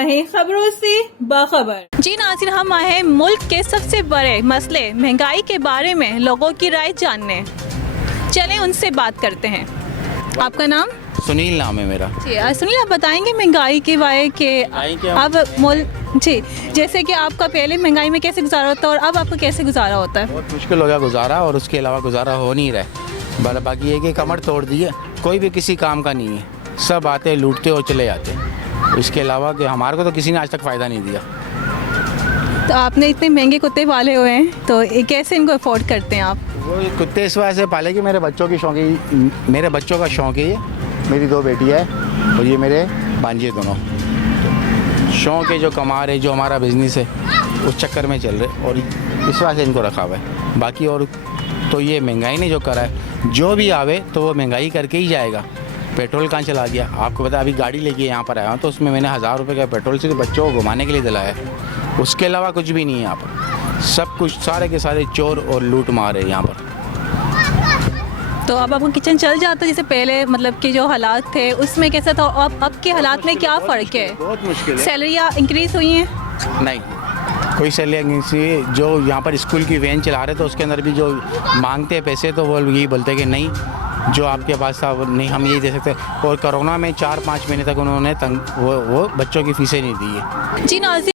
रहे खबरों से बाखबर। जी नाज़रीन, हम आए हैं मुल्क के सबसे बड़े मसले महंगाई के बारे में लोगों की राय जानने। चलें उनसे बात करते हैं। आपका नाम? सुनील नाम है मेरा। जी सुनील, आप बताएंगे महंगाई के बारे के अब जी, जैसे कि आपका पहले महंगाई में कैसे गुजारा होता है और अब आपका कैसे गुजारा होता है? बहुत मुश्किल हो गया गुजारा, और उसके अलावा गुजारा हो नहीं रहा है। बाकी ये कि कमर तोड़ दी है, कोई भी किसी काम का नहीं है, सब आते लूटते और चले जाते हैं। इसके अलावा कि हमारे को तो किसी ने आज तक फ़ायदा नहीं दिया। तो आपने इतने महंगे कुत्ते पाले हुए हैं, तो ये कैसे इनको अफोर्ड करते हैं आप? वो कुत्ते इस वजह से पाले कि मेरे बच्चों की शौक है, मेरे बच्चों का शौक है। ये मेरी 2 बेटी है और ये मेरे भांजे दोनों। शौक है जो कमा रहे, जो हमारा बिजनेस है उस चक्कर में चल रहे, और इस वजह से इनको रखा हुआ है। बाकी और तो ये महंगाई ने जो करा है, जो भी आवे तो वो महंगाई करके ही जाएगा। पेट्रोल कहाँ चला गया आपको पता। अभी गाड़ी लेके यहाँ पर आया हूँ तो उसमें मैंने 1000 रुपये का पेट्रोल सिर्फ बच्चों को घुमाने के लिए दिलाया है। उसके अलावा कुछ भी नहीं है यहाँ पर। सब कुछ सारे के सारे चोर और लूट मार है यहाँ पर। तो अब आपको किचन चल जाता है जैसे पहले, मतलब कि जो हालात थे उसमें कैसा था, अब के हालात में क्या फ़र्क है? बहुत मुश्किल है। सैलरियाँ इंक्रीज़ हुई हैं? नहीं, कोई सैलरी से जो यहाँ पर स्कूल की वैन चला रहे तो उसके अंदर भी जो मांगते हैं पैसे, तो वो यही बोलते हैं कि नहीं, जो आपके पास था वो नहीं, हम यही दे सकते। और कोरोना में 4-5 महीने तक उन्होंने वो बच्चों की फीसें नहीं दी है। जी नाज़रीन,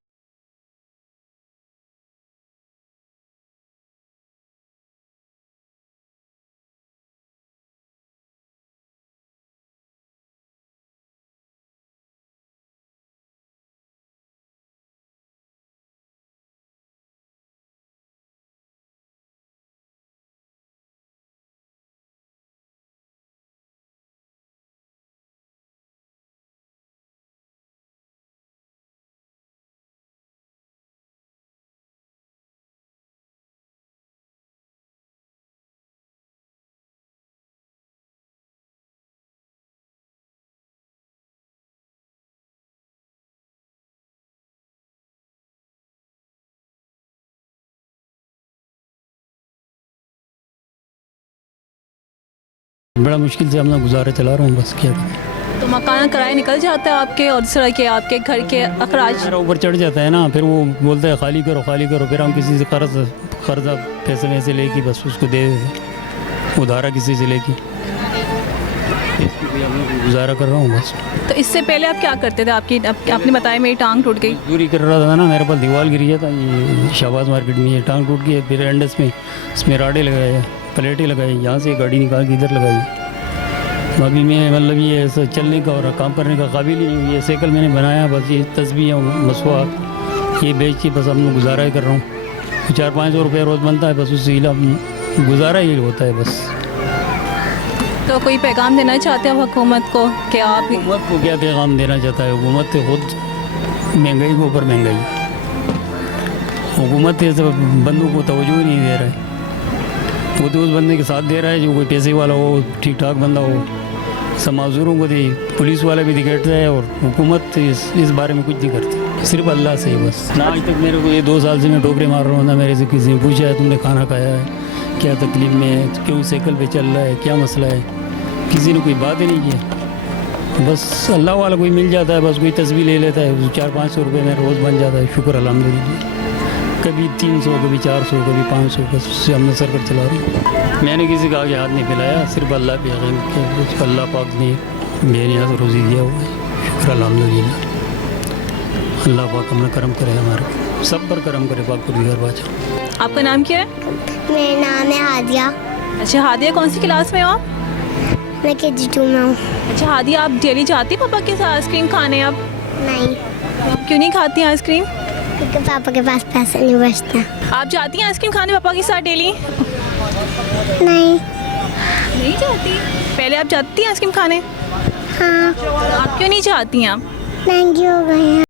बड़ा मुश्किल से अपना गुजारा चला रहा हूँ, बस क्या करें। तो मकान किराए निकल जाता है आपके, और दूसरा के आपके घर के अखराज? मेरा ऊपर चढ़ जाता है ना, फिर वो बोलता है खाली करो खाली करो, फिर हम किसी से कर्जा पैसे वैसे लेके बस उसको दे देते, उधारा किसी से लेके गुजारा कर रहा हूँ बस। तो इससे पहले आप क्या करते थे? आपने बताया मेरी टांग टूट गई। मजदूरी कर रहा था ना, मेरे पास दीवार गिर गया था ये शाहबाज मार्केट में, ये टांग टूट गई। फिर एंडस में इसमें राडे लगाए, प्लेटें लगाई, यहाँ से गाड़ी निकाल के इधर लगाई। अभी मैं मतलब ये ऐसा चलने का और काम करने का काबिल ही नहीं हूँ। ये साइकिल मैंने बनाया, बस ये तस्बीह मसवाक ये बेच के बस अपना गुजारा ही कर रहा हूँ। 400-500 रुपये रोज़ बनता है, बस उससे हिला गुजारा ही होता है बस। तो कोई पैगाम देना चाहते हैं हुकूमत को कि आप? हुकूमत को क्या पैगाम देना चाहता है? हुकूमत तो खुद महंगाई के ऊपर महंगाई, हुकूमत बंदों को तवज्जो ही नहीं दे रहा है। वो तो उस बंदे के साथ दे रहा है जो कोई पैसे वाला हो, ठीक ठाक बंदा हो। सब माजूरों को दे, पुलिस वाला भी दिखेता है, और हुकूमत इस बारे में कुछ नहीं करती, सिर्फ अल्लाह से ही बस। ना आज तक मेरे को ये 2 साल से मैं ठोकरे मार रहा हूँ ना, मेरे से किसी ने पूछा है तुमने खाना खाया है, क्या तकलीफ में है, क्यों साइकिल पे चल रहा है, क्या मसला है, किसी ने कोई बात ही नहीं किया। बस अल्लाह वाला कोई मिल जाता है, बस कोई तस्वीर ले लेता है, 400-500 रुपये में रोज़ बन जाता है। शुक्र अल्हम्दुलिल्लाह। कभी 300, कभी 400, कभी 500, बस उससे हमने सर कर चला रही हूँ। मैंने किसी का आगे हाथ नहीं फैलाया, सिर्फ अल्लाह पे यकीन किया। अल्लाह पाक ने मेरे यहाँ से रोज़ी दिया हुआ है, शुक्र अल्हम्दुलिल्लाह। अल्लाह पाक अपना करम करे, हमारे सब पर करम करे पाक परवरदिगार बादशाह। आपका नाम क्या है? मेरा नाम है हादिया। अच्छा हादिया, कौन सी क्लास में हो आप? मैं KG2 में हूँ। अच्छा हादिया, आप डेली जाती पापा के साथ आइसक्रीम खाने? आप नहीं, आप क्यों नहीं खाती हैं आइसक्रीम? क्योंकि पापा के पास पैसे नहीं बचते। आप जाती हैं आइसक्रीम खाने पापा के साथ डेली? नहीं। नहीं जाती? पहले आप जाती हैं आइसक्रीम खाने? हाँ। आप क्यों नहीं जाती हैं? आप महंगी हो गई हैं।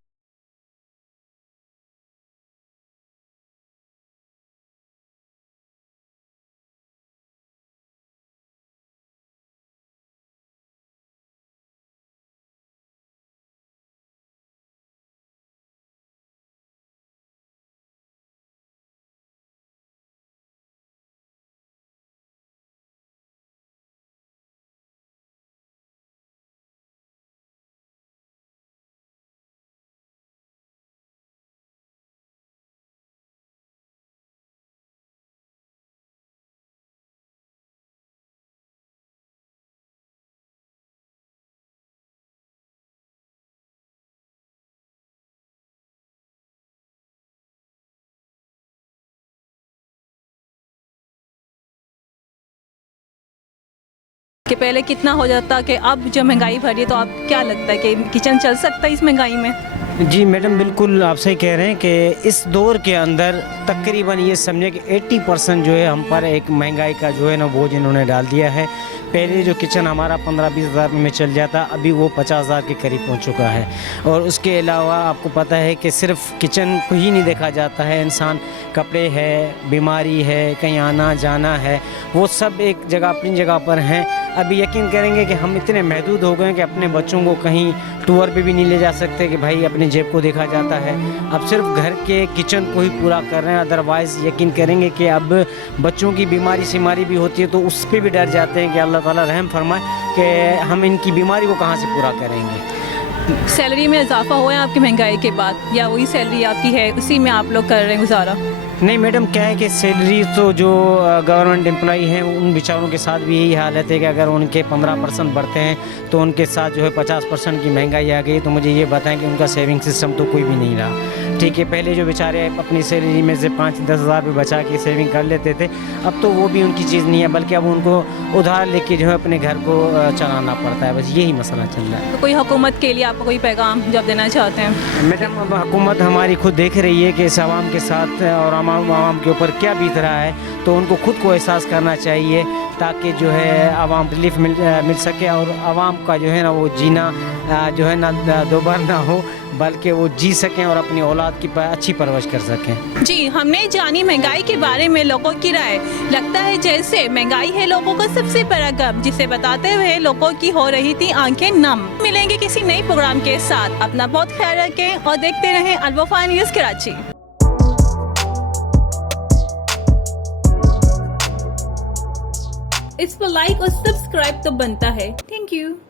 कि पहले कितना हो जाता कि अब जो महंगाई भरी है, तो आप क्या लगता है कि किचन चल सकता है इस महंगाई में? जी मैडम, बिल्कुल आप सही कह रहे हैं कि इस दौर के अंदर तकरीबन ये समझे कि 80% जो है हम पर एक महंगाई का जो है ना बोझ इन्होंने डाल दिया है। पहले जो किचन हमारा 15-20 हज़ार में चल जाता, अभी वो 50 हज़ार के करीब पहुंच चुका है। और उसके अलावा आपको पता है कि सिर्फ किचन को ही नहीं देखा जाता है, इंसान कपड़े है, बीमारी है, कहीं आना जाना है, वो सब एक जगह अपनी जगह पर हैं। अभी यकीन करेंगे कि हम इतने महदूद हो गए हैं कि अपने बच्चों को कहीं टूर पे भी नहीं ले जा सकते कि भाई अपनी जेब को देखा जाता है। अब सिर्फ घर के किचन को ही पूरा कर रहे हैं, अदरवाइज़ यकीन करेंगे कि अब बच्चों की बीमारी सीमारी भी होती है तो उस पर भी डर जाते हैं कि अल्लाह ताला रहम फरमाए कि हम इनकी बीमारी को कहाँ से पूरा करेंगे। सैलरी में इजाफा हुआ है आपकी महंगाई के बाद, या वही सैलरी आपकी है उसी में आप लोग कर रहे हैं गुजारा? नहीं मैडम, क्या है कि सैलरी तो जो गवर्नमेंट एम्प्लॉई हैं उन बेचारों के साथ भी यही हालत है कि अगर उनके 15% बढ़ते हैं तो उनके साथ जो है 50% की महंगाई आ गई। तो मुझे ये बताएं कि उनका सेविंग सिस्टम तो कोई भी नहीं रहा। ठीक है, पहले जो बेचारे अपनी सैलरी में से 5-10 हज़ार भी बचा के सेविंग कर लेते थे, अब तो वो भी उनकी चीज़ नहीं है, बल्कि अब उनको उधार लेके जो है अपने घर को चलाना पड़ता है। बस यही मसला चल रहा है। तो कोई हुकूमत के लिए आप कोई पैगाम जब देना चाहते हैं? मैडम, अब हुकूमत हमारी खुद देख रही है कि इस आवाम के साथ और आवाम के ऊपर क्या बीत रहा है, तो उनको खुद को एहसास करना चाहिए ताकि जो है आवाम रिलीफ मिल सके और आवाम का जो है ना वो जीना जो है ना दोबारा ना हो, बल्कि वो जी सकें और अपनी औलाद की अच्छी परवरिश कर सकें। जी, हमने जानी महंगाई के बारे में लोगों की राय। लगता है जैसे महंगाई है लोगों का सबसे बड़ा गम, जिसे बताते हुए लोगों की हो रही थी आंखें नम। मिलेंगे किसी नई प्रोग्राम के साथ। अपना बहुत ख्याल रखें और देखते रहें अल वफा न्यूज़ कराची। इस पर लाइक और सब्सक्राइब तो बनता है। Thank you.